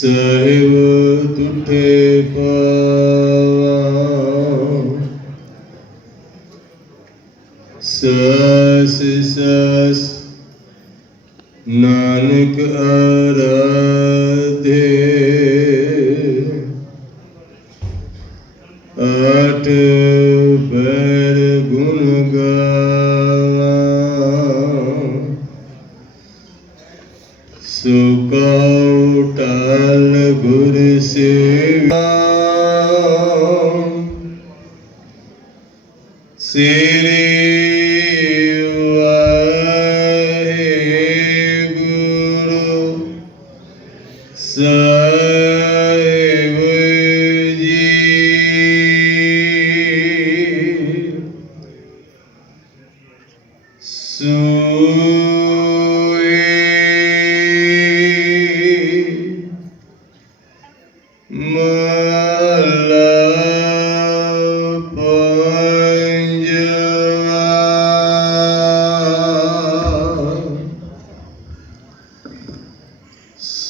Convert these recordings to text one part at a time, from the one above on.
save ਤੁਠੇ ਪਾਵਾ ਸਸ ਸਸ ਨਾਨਕ ਅਰਧੇ ਅਟ सुकौटल गुर से श्री गुरु साहेब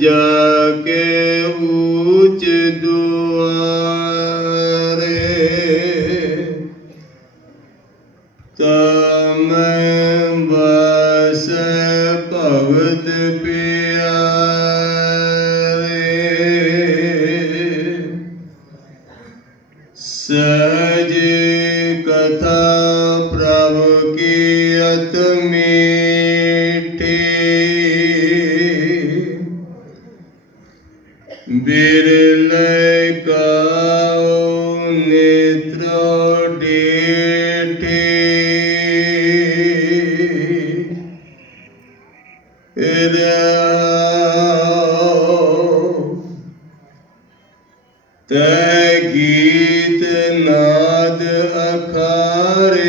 जाके ऊंच दुआरे तम बस भगत पिया सहज कथा प्रभु की अत में ਬਿਰਲੇ ਕਾਉ ਨੇਤਰੋ ਡੇਟੇ ਇਹਦਾ ਤੈ ਗੀਤ ਨਾਦ ਅਖਾਰੇ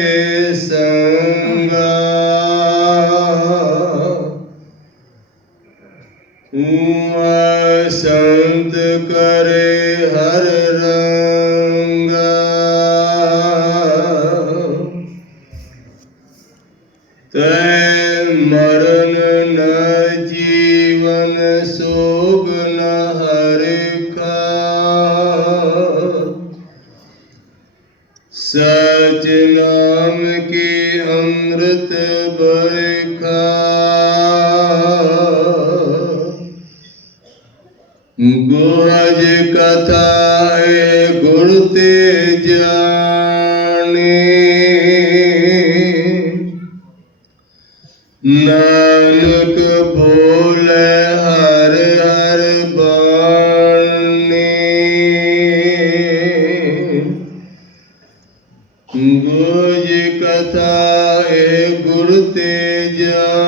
ਸੰਗਾ तय मरण न जीवन शोक न सच नाम के अमृत बरखा गोज कथा गुड़ते जाने ਨਾਨਕ ਬੋਲੇ ਹਰ ਹਰ ਬਾਣੀ ਗੁਜ ਕਥਾ ਏ ਗੁਰ ਤੇ ਜਾਣੀ